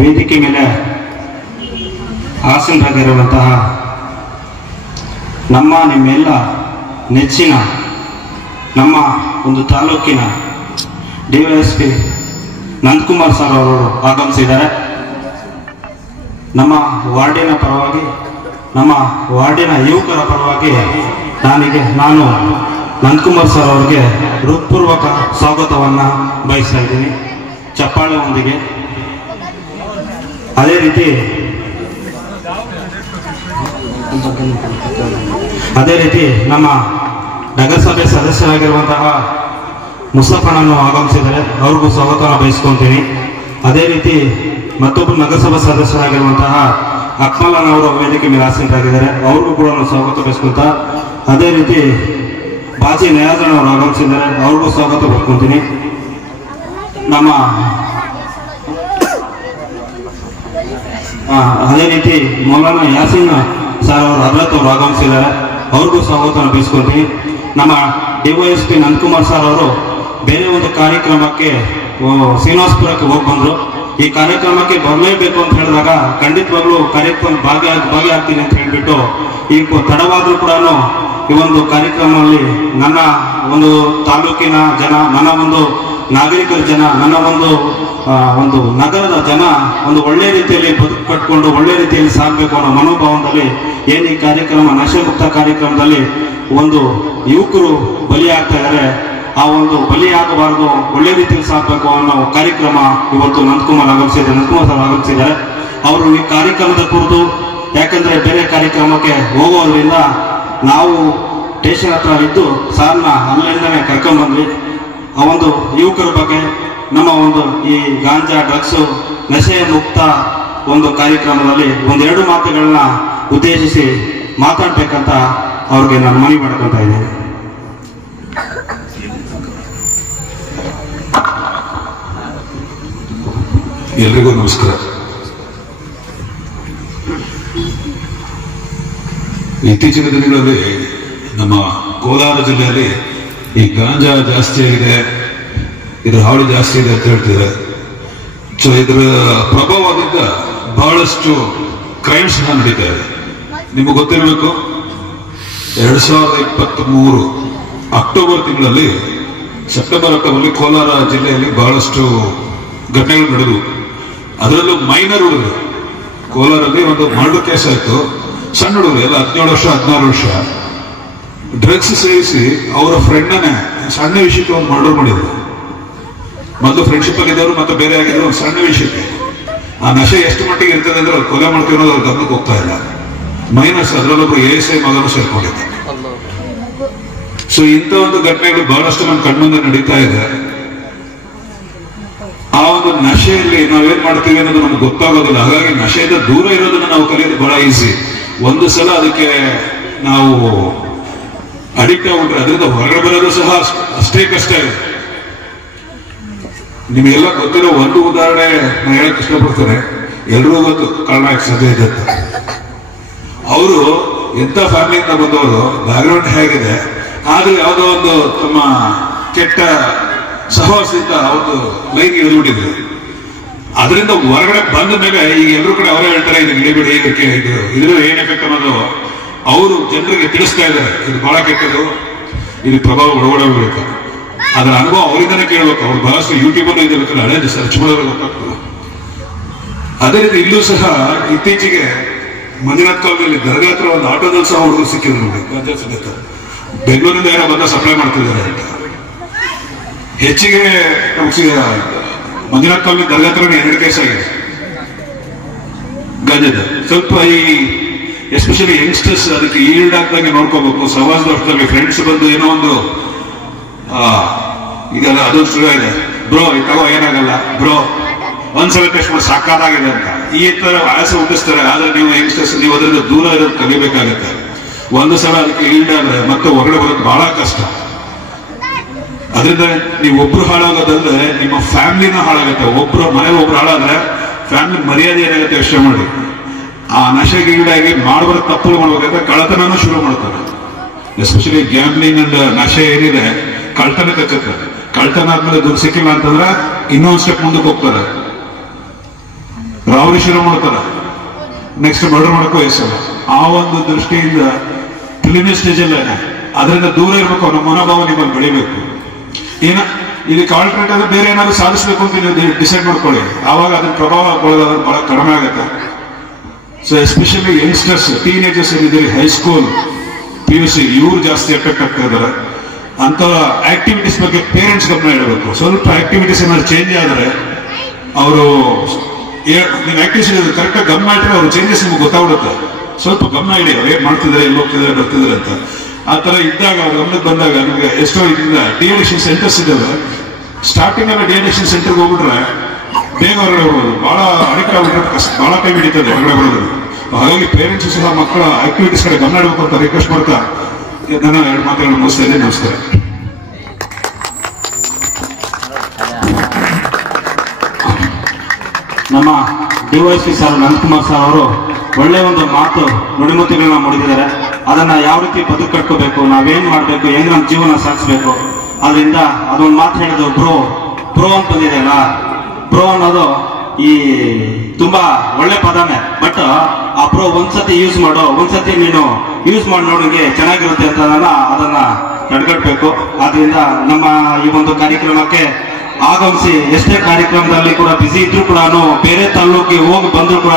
ವೇದಿಕೆ ಮೇಲೆ ಆಸೀನರಾಗಿರುವಂತಹ ನಿಮ್ಮೆಲ್ಲ ನೆಚ್ಚಿನ ನಮ್ಮ ಒಂದು ತಾಲೂಕಿನ ಡಿವೈಎಸ್ಪಿ ನಂದಕುಮಾರ್ ಸರ್ ಅವರು ಆಗಮಿಸಿದ್ದಾರೆ. ನಮ್ಮ ವಾರ್ಡಿನ ಪರವಾಗಿ, ನಮ್ಮ ವಾರ್ಡಿನ ಯುವಕರ ಪರವಾಗಿ ನಾನು ನಂದಕುಮಾರ್ ಸರ್ ಅವರಿಗೆ ಹೃತ್ಪೂರ್ವಕ ಸ್ವಾಗತವನ್ನು ಬಯಸ್ತಾ ಇದ್ದೀನಿ ಚಪ್ಪಾಳೆಯೊಂದಿಗೆ. ಅದೇ ರೀತಿ ನಮ್ಮ ನಗರಸಭೆ ಸದಸ್ಯರಾಗಿರುವಂತಹ ಮುಸ್ತಫಣ್ಣನ್ನು ಆಗಮಿಸಿದರೆ ಅವ್ರಿಗೂ ಸ್ವಾಗತವನ್ನು ಬಯಸ್ಕೊಳ್ತೀನಿ. ಅದೇ ರೀತಿ ಮತ್ತೊಬ್ಬರು ನಗರಸಭಾ ಸದಸ್ಯರಾಗಿರುವಂತಹ ಅಕ್ಮಲನವರು ವೇದಿಕೆ ಮೇಲೆ ಆಸೀನರಾಗಿದ್ದಾರೆ, ಅವ್ರಿಗೂ ಕೂಡ ಸ್ವಾಗತ ಬಯಸ್ಕೊಳ್ತಾ, ಅದೇ ರೀತಿ ಬಾಜಿ ನಯಾಜನವರು ಆಗಮಿಸಿದ್ದಾರೆ, ಅವ್ರಿಗೂ ಸ್ವಾಗತ ಬರ್ಕೊಳ್ತೀನಿ. ಅದೇ ರೀತಿ ಮೌಲಾನಾ ಯಾಸೀನ್ ಸರ್ ಅವರು ಹರ್ಲತ್ ಅವರು ಆಗಮಿಸಿದ್ದಾರೆ, ಅವ್ರಿಗೂ ಸ್ವಾಗತವನ್ನು ಬಯಸ್ಕೊಳ್ತೀನಿ. ನಮ್ಮ ಡಿವೈಎಸ್ಪಿ ನಂದಕುಮಾರ್ ಸರ್ ಅವರು ಬೇರೆ ಒಂದು ಕಾರ್ಯಕ್ರಮಕ್ಕೆ ಶ್ರೀನಿವಾಸಪುರಕ್ಕೆ ಹೋಗಿ ಬಂದರು. ಈ ಕಾರ್ಯಕ್ರಮಕ್ಕೆ ಬರಲೇಬೇಕು ಅಂತ ಹೇಳಿದಾಗ ಖಂಡಿತವಾಗ್ಲೂ ಕಾರ್ಯಕ್ರಮ ಭಾಗಿಯಾಗ್ತೀನಿ ಅಂತ ಹೇಳಿಬಿಟ್ಟು ಈ ತಡವಾದ್ರೂ ಕೂಡ ಈ ಒಂದು ಕಾರ್ಯಕ್ರಮದಲ್ಲಿ ನನ್ನ ಒಂದು ತಾಲೂಕಿನ ಜನ, ನನ್ನ ಒಂದು ನಾಗರಿಕರ ಜನ, ನನ್ನ ಒಂದು ನಗರದ ಜನ ಒಂದು ಒಳ್ಳೆ ರೀತಿಯಲ್ಲಿ ಬದುಕು ಕಟ್ಕೊಂಡು ಒಳ್ಳೆ ರೀತಿಯಲ್ಲಿ ಸಾಗಬೇಕು ಅನ್ನೋ ಮನೋಭಾವದಲ್ಲಿ ಏನು ಈ ಕಾರ್ಯಕ್ರಮ ನಶೆ ಮುಕ್ತ ಕಾರ್ಯಕ್ರಮದಲ್ಲಿ ಒಂದು ಯುವಕರು ಬಲಿಯಾಗ್ತಾ ಇದ್ದಾರೆ, ಆ ಒಂದು ಬಲಿಯಾಗಬಾರದು, ಒಳ್ಳೆ ರೀತಿಯಲ್ಲಿ ಸಾಗಬೇಕು ಅನ್ನೋ ಕಾರ್ಯಕ್ರಮ ಇವತ್ತು ನಂದಕುಮಾರ್ ಸರ್ ಆಗಮಿಸಿದ್ದಾರೆ. ಅವರು ಈ ಕಾರ್ಯಕ್ರಮದ ಕುರಿತು, ಯಾಕಂದ್ರೆ ಬೇರೆ ಕಾರ್ಯಕ್ರಮಕ್ಕೆ ಹೋಗೋದ್ರಿಂದ ನಾವು ಸ್ಟೇಷನ್ ಹತ್ರ ಇದ್ದು ಸಾರ್ನ ಅಲ್ಲಿಂದನೇ ಕರ್ಕೊಂಡ್ ಬಂದ್ವಿ. ಆ ಒಂದು ಯುವಕರ ಬಗ್ಗೆ, ನಮ್ಮ ಒಂದು ಈ ಗಾಂಜಾ ಡ್ರಗ್ಸ್ ನಶೆ ಮುಕ್ತ ಒಂದು ಕಾರ್ಯಕ್ರಮದಲ್ಲಿ ಒಂದೆರಡು ಮಾತುಗಳನ್ನ ಉದ್ದೇಶಿಸಿ ಮಾತಾಡ್ಬೇಕಂತ ಅವ್ರಿಗೆ ನಾನು ಮನವಿ ಮಾಡ್ಕೊತಾ ಇದ್ದೇನೆ. ಎಲ್ರಿಗೂ ನಮಸ್ಕಾರ. ಇತ್ತೀಚಿನ ದಿನಗಳಲ್ಲಿ ನಮ್ಮ ಕೋಲಾರ ಜಿಲ್ಲೆಯಲ್ಲಿ ಈ ಗಾಂಜಾ ಜಾಸ್ತಿ ಆಗಿದೆ, ಇದರ ಹಾವಳಿ ಜಾಸ್ತಿ ಇದೆ ಅಂತ ಹೇಳ್ತಿದ್ದಾರೆ. ಸೊ ಇದರ ಪ್ರಭಾವದಿಂದ ಬಹಳಷ್ಟು ಕ್ರೈಮ್ಸ್ ನಡೀತಾ ಇದೆ. ನಿಮಗೆ ಗೊತ್ತಿರಬೇಕು, 2023 ಅಕ್ಟೋಬರ್ ತಿಂಗಳಲ್ಲಿ, ಸೆಪ್ಟೆಂಬರ್ ಅಕ್ಟೋಬರ್ಲಿ ಕೋಲಾರ ಜಿಲ್ಲೆಯಲ್ಲಿ ಬಹಳಷ್ಟು ಘಟನೆಗಳು ನಡೆದವು. ಅದರಲ್ಲೂ ಮೈನರ್ ಹುಡುಗರು, ಕೋಲಾರಲ್ಲಿ ಒಂದು ಮರ್ಡರ್ ಕೇಸ್ ಆಯ್ತು. ಸಣ್ಣ ಹುಡುಗರು ಎಲ್ಲ 17 ವರ್ಷ 16 ವರ್ಷ ಡ್ರಗ್ಸ್ ಸೇವಿಸಿ ಅವರ ಫ್ರೆಂಡನ್ನೇ ಸಣ್ಣ ವಿಷಯಕ್ಕೆ ಒಂದು ಮರ್ಡರ್ ಮಾಡಿದ್ರು. ಮೊದಲು ಫ್ರೆಂಡ್ಶಿಪ್ ಅಲ್ಲಿ ಇದ್ದವರು ಮತ್ತೆ ಬೇರೆ ಆಗಿದ್ರು, ಒಂದು ಸಣ್ಣ ವಿಷಯಕ್ಕೆ. ಆ ನಶೆ ಎಷ್ಟು ಮಟ್ಟಿಗೆ ಇರ್ತದೆ ಅಂದ್ರೆ ಅವ್ರು ಕೊಲೆ ಮಾಡ್ತೀವಿ ಅನ್ನೋದು ಅವ್ರ ಗಮನಕ್ಕೆ ಹೋಗ್ತಾ ಇಲ್ಲ. ಮೈನಸ್ ಅದರಲ್ಲೊಬ್ರು ASI ಮಗನು ಸೇರ್ಕೊಂಡಿದ್ದಾರೆ. ಸೊ ಇಂಥ ಒಂದು ಘಟನೆಗಳು ಬಹಳಷ್ಟು ನಮ್ಮ ಕಣ್ಮುಂದೆ ನಡೀತಾ ಇದೆ. ಆ ಒಂದು ನಶೆಯಲ್ಲಿ ನಾವೇನ್ ಮಾಡ್ತೀವಿ ಅನ್ನೋದು ನಮ್ಗೆ ಗೊತ್ತಾಗೋದಿಲ್ಲ. ಹಾಗಾಗಿ ನಶೆಯಿಂದ ದೂರ ಇರೋದನ್ನ ನಾವು ಕಲಿಯೋದು ಬಹಳ ಈಸಿ. ಒಂದು ಸಲ ಅದಕ್ಕೆ ನಾವು ಅಡಿಕ್ಟ್ ಆಗ್ಬಿಟ್ರೆ ಅದರಿಂದ ಹೊರಗಡೆ ಬರೋದು ಸಹ ಅಷ್ಟೇ ಕಷ್ಟ ಇದೆ. ನಿಮಗೆಲ್ಲ ಗೊತ್ತಿರೋ ಒಂದು ಉದಾಹರಣೆ ನಾನು ಹೇಳಕ್ ಇಷ್ಟಪಡ್ತೇನೆ. ಎಲ್ರಿಗೂ ಗೊತ್ತು, ಕರ್ನಾಟಕ ಸಭೆ ಇದೆ. ಅವರು ಎಂತ ಫ್ಯಾಮಿಲಿಯಿಂದ ಬಂದವರು, ಬ್ಯಾಕ್ಗ್ರೌಂಡ್ ಹೇಗಿದೆ, ಆದ್ರೆ ಯಾವುದೋ ಒಂದು ತಮ್ಮ ಕೆಟ್ಟ ಸಹವಾಸದಿಂದ ಒಂದು ಲೈನ್ ಇಳಿದ್ಬಿಟ್ಟಿದ್ರು. ಅದರಿಂದ ಹೊರಗಡೆ ಬಂದ ಮೇಲೆ ಈಗ ಎಲ್ಲರೂ ಕಡೆ ಅವರೇ ಹೇಳ್ತಾರೆ, ಇದು ಇಳಿಬಿಡಿ, ಇದಕ್ಕೆ ಇದ್ರ ಏನ್ ಎಫೆಕ್ಟ್ ಅನ್ನೋದು ಅವರು ಜನರಿಗೆ ತಿಳಿಸ್ತಾ ಇದ್ದಾರೆ. ಇದು ಬಹಳ ಕೆಟ್ಟದು, ಇದು ಪ್ರಭಾವ ಒಳಗೊಳ್ಳಬೇಕು. ಅದರ ಅನುಭವ ಅವರಿಂದನೇ ಕೇಳಬೇಕು. ಅವ್ರು ಬಹಳಷ್ಟು ಯೂಟ್ಯೂಬ್ ಅನ್ನು ಇದಕ್ಕೆ ಹಳೆ ಸರ್ಚ್ ಮಾಡೋದು ಗೊತ್ತಾಗ್ತದೆ. ಅದೇ ರೀತಿ ಇಲ್ಲೂ ಸಹ ಇತ್ತೀಚೆಗೆ ಮಂಜುನಾಥ್ ಕಾಲದಲ್ಲಿ ದರ್ಗಾ ಹತ್ರ ಒಂದು ಆಟೋದಲ್ಲಿ ಸಹ ಹುಡುಗರು ಸಿಕ್ಕಿದ್ರು. ಬೆಂಗಳೂರಿನಿಂದ ಏನೋ ಬಂದ ಸಪ್ಲೈ ಮಾಡ್ತಿದ್ದಾರೆ ಅಂತ. ಹೆಚ್ಚಿಗೆ ಮಂಜುನಾಥ್ ಕಾಲನಿ ದರ್ಗಾ ಹತ್ರ 2 ಕೇಸ್ ಆಗಿದೆ ಗಂಜದ. ಸ್ವಲ್ಪ ಈ ಎಸ್ಪೆಷಲಿ ಯಂಗ್ಸ್ಟರ್ಸ್ ಅದಕ್ಕೆ ಈಲ್ಡ್ ಆಗ್ದಂಗೆ ನೋಡ್ಕೋಬೇಕು. ಸಮಾಜದ ವರ್ಷದಲ್ಲಿ ಫ್ರೆಂಡ್ಸ್ ಬಂದು ಏನೋ ಒಂದು ಈಗ ಅದೊಂದು ಶುರು ಇದೆ, ಬ್ರೋ ತಗೋ ಏನಾಗಲ್ಲ ಬ್ರೋ, ಒಂದ್ಸಲ ಟೆಸ್ಟ್ ಮಾಡಿ ಸಾಕಾಗಿದೆ ಅಂತ ಈ ತರ ಆಸೆ ಹುಟ್ಟಿಸ್ತಾರೆ. ಆದ್ರೆ ನೀವು ಯಂಗ್ಸ್ಟರ್ಸ್ ನೀವು ಅದರಿಂದ ದೂರ ಇರೋದು ಕಲಿಬೇಕಾಗತ್ತೆ. ಒಂದು ಸಲ ಅದಕ್ಕೆ ಈಲ್ಡ್ ಆದ್ರೆ ಮತ್ತೆ ಹೊರಗಡೆ ಬರೋದು ಬಹಳ ಕಷ್ಟ. ಅದರಿಂದ ನೀವು ಒಬ್ರು ಹಾಳಾಗೋದಂದ್ರೆ ನಿಮ್ಮ ಫ್ಯಾಮಿಲಿನ ಹಾಳಾಗುತ್ತೆ. ಮನೇಲಿ ಒಬ್ರು ಹಾಳಾದ್ರೆ ಫ್ಯಾಮಿಲಿ ಮರ್ಯಾದೆ ಏನಾಗುತ್ತೆ ಯೋಚನೆ ಮಾಡಿ. ಆ ನಶೆಗೆ ಈಡಾಗಿ ಮಾಡಬಾರ ತಪ್ಪು ಮಾಡ್ಬೇಕಾದ್ರೆ ಕಳ್ಳತನೂ ಶುರು ಮಾಡ್ತಾರೆ. ಎಸ್ಪೆಷಲಿ ಗ್ಯಾಮ್ಲಿಂಗ್ ಅಂಡ್ ನಶೆ ಏನಿದೆ ಕಳ್ತನ ಕಚ್ಚುತ್ತೆ. ಕಳ್ತನ ಆದ್ಮೇಲೆ ದುಡ್ಡು ಸಿಕ್ಕಿಲ್ಲ ಅಂತಂದ್ರೆ ಇನ್ನೊಂದು ಸ್ಟೆಪ್ ಮುಂದಕ್ಕೆ ಹೋಗ್ತಾರೆ, ರಾವರಿ ಶುರು ಮಾಡ್ತಾರೆ, ನೆಕ್ಸ್ಟ್ ಮರ್ಡರ್ ಮಾಡಕ್ಕೂ ವಯಸ್ಸಲ್ಲ. ಆ ಒಂದು ದೃಷ್ಟಿಯಿಂದ ಪ್ರಿಲಿಮಿನರಿ ಸ್ಟೇಜ್ ಅಲ್ಲೇ ಅದರಿಂದ ದೂರ ಇರಬೇಕು, ಅವನ ಮನೋಭಾವ ನಿಮ್ಮಲ್ಲಿ ಬೆಳಿಬೇಕು. ಇದಕ್ಕೆ ಆಲ್ಟರ್ನೇಟ್ ಆದ್ರೆ ಬೇರೆ ಏನಾದ್ರು ಸಾಧಿಸಬೇಕು ಅಂತ ನೀವು ಡಿಸೈಡ್ ಮಾಡ್ಕೊಳ್ಳಿ, ಆವಾಗ ಅದ್ರ ಪ್ರಭಾವ ಬೀಳೋದು ಬಹಳ ಕಡಿಮೆ ಆಗುತ್ತೆ. ಸೊ ಎಸ್ಪೆಷಲಿ ಯಂಗ್ಸ್ಟರ್ಸ್, ಟೀನೇಜರ್ಸ್ ಏನಿದ್ದೀರಿ, ಹೈಸ್ಕೂಲ್, PUC ಇವ್ರು ಜಾಸ್ತಿ ಎಫೆಕ್ಟ್ ಆಗ್ತಾ ಇದ್ದಾರೆ. ಅಂತ ಆಕ್ಟಿವಿಟೀಸ್ ಬಗ್ಗೆ ಪೇರೆಂಟ್ಸ್ ಗಮನ ಇಡಬೇಕು. ಸ್ವಲ್ಪ ಆಕ್ಟಿವಿಟೀಸ್ ಏನಾದ್ರು ಚೇಂಜ್ ಆದರೆ ಅವರು ನೀವು ಆಕ್ಟಿವಿಟೀಸ್ ಕರೆಕ್ಟಾಗಿ ಗಮನ ಇಟ್ಟರೆ ಅವ್ರ ಚೇಂಜಸ್ ನಿಮ್ಗೆ ಗೊತ್ತಾಗ್ಬಿಡುತ್ತೆ. ಸ್ವಲ್ಪ ಗಮನ ಇಡಿ, ಅವ್ರು ಏನ್ ಮಾಡ್ತಿದ್ದಾರೆ, ಎಲ್ಲಿ ಹೋಗ್ತಿದ್ದಾರೆ, ಬರ್ತಿದ್ದಾರೆ ಅಂತ. ಆ ತರ ಇದ್ದಾಗ ಅವ್ರ ಗಮನಕ್ಕೆ ಬಂದಾಗ ನಿಮಗೆ ಎಷ್ಟೋ ಇದರಿಂದ ಡಿಅಡಿಕ್ಷನ್ ಸೆಂಟರ್ಸ್ ಇದ್ದಾವೆ. ಸ್ಟಾರ್ಟಿಂಗ್ ಅಲ್ಲಿ ಡಿಅಡಿಕ್ಷನ್ ಸೆಂಟರ್ಗೆ ಹೋಗ್ಬಿಟ್ರೆ ಬೇಗ ಹೊರಗಡೆ ಬರೋದು, ಬಹಳ ಅಡಿಕ್ಟ್ ಆಗ್ಬಿಟ್ರೆ ಬಹಳ ಟೈಮ್ ಹಿಡಿತದೆ ಹೊರಗಡೆ ಬರೋದು. ಹಾಗಾಗಿ ಪೇರೆಂಟ್ಸ್ ಸಹ ಮಕ್ಕಳ ಆಕ್ಟಿವಿಟೀಸ್ ಕಡೆ ಗಮನ ಇಡಬೇಕು ಅಂತ ರಿಕ್ವೆಸ್ಟ್ ಮಾಡ್ತಾ ನಾನು 2 ಮಾತುಗಳನ್ನು ಮುಗಿಸ್ತಾ ಇದ್ದೀನಿ. ನಮಸ್ಕಾರ. ನಮ್ಮ DYSP ಸರ್ ನಂದಕುಮಾರ್ ಸರ್ ಅವರು ಒಳ್ಳೆ ಒಂದು ಮಾತು ನುಡಿಮುತ್ತುಗಳನ್ನ ಮೂಡಿದ್ದಾರೆ. ಅದನ್ನ ಯಾವ ರೀತಿ ಬದುಕು ಕಟ್ಕೋಬೇಕು, ನಾವೇನ್ ಮಾಡ್ಬೇಕು, ಹೆಂಗ್ ನಮ್ಮ ಜೀವನ ಸಾಗಿಸ್ಬೇಕು, ಅದರಿಂದ ಅದೊಂದು ಮಾತು ಹೇಳಿದ್ರು, ಪ್ರೋ ಅಂತ ಬಂದಿದೆ ಅಲ್ಲ, ಪ್ರೋ ಅನ್ನೋದು ಈ ತುಂಬಾ ಒಳ್ಳೆ ಪದನೇ. ಬಟ್ ಆ ಪ್ರೋ ಒಂದ್ಸತಿ ಯೂಸ್ ಮಾಡೋ, ಒಂದ್ಸತಿ ನೀನು ಯೂಸ್ ಮಾಡಿ ನೋಡಿಗೆ ಚೆನ್ನಾಗಿರುತ್ತೆ ಅಂತ ಅದನ್ನ ನಡ್ಕಟ್ಬೇಕು. ಆದ್ರಿಂದ ನಮ್ಮ ಈ ಒಂದು ಕಾರ್ಯಕ್ರಮಕ್ಕೆ ಆಗಮಿಸಿ, ಎಷ್ಟೇ ಕಾರ್ಯಕ್ರಮದಲ್ಲಿ ಕೂಡ ಬಿಸಿ ಇದ್ರು ಕೂಡ, ಬೇರೆ ತಾಲೂಕಿಗೆ ಹೋಗಿ ಬಂದ್ರು ಕೂಡ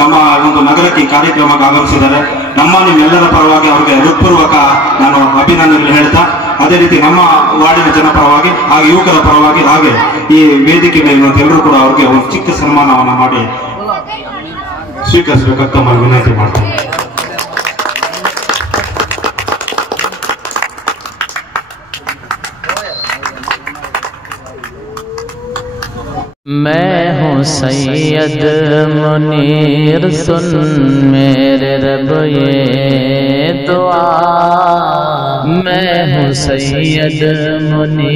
ನಮ್ಮ ಒಂದು ನಗರಕ್ಕೆ ಕಾರ್ಯಕ್ರಮಕ್ಕೆ ಆಗಮಿಸಿದ್ದಾರೆ. ನಮ್ಮ ನಿಮ್ಮೆಲ್ಲರ ಪರವಾಗಿ ಅವರಿಗೆ ಹೃತ್ಪೂರ್ವಕ ನಾನು ಅಭಿನಂದನೆ ಹೇಳ್ತಾ, ಅದೇ ರೀತಿ ನಮ್ಮ ವಾರ್ಡಿನ ಜನಪರವಾಗಿ ಹಾಗೆ ಯುವಕರ ಪರವಾಗಿ ಹಾಗೆ ಈ ವೇದಿಕೆ ಮೇಲಿರುವಂತೆಲ್ಲರೂ ಕೂಡ ಅವ್ರಿಗೆ ಒಂದು ಚಿಕ್ಕ ಸನ್ಮಾನವನ್ನ ಮಾಡಿ ಸ್ವೀಕರಿಸಬೇಕಂತ ವಿನಂತಿ ಮಾಡ್ತೀನಿ. मैं हूँ सैयद मुनीर, सुन मेरे रब ये दुआ। मैं हूँ सैयद मुनीर।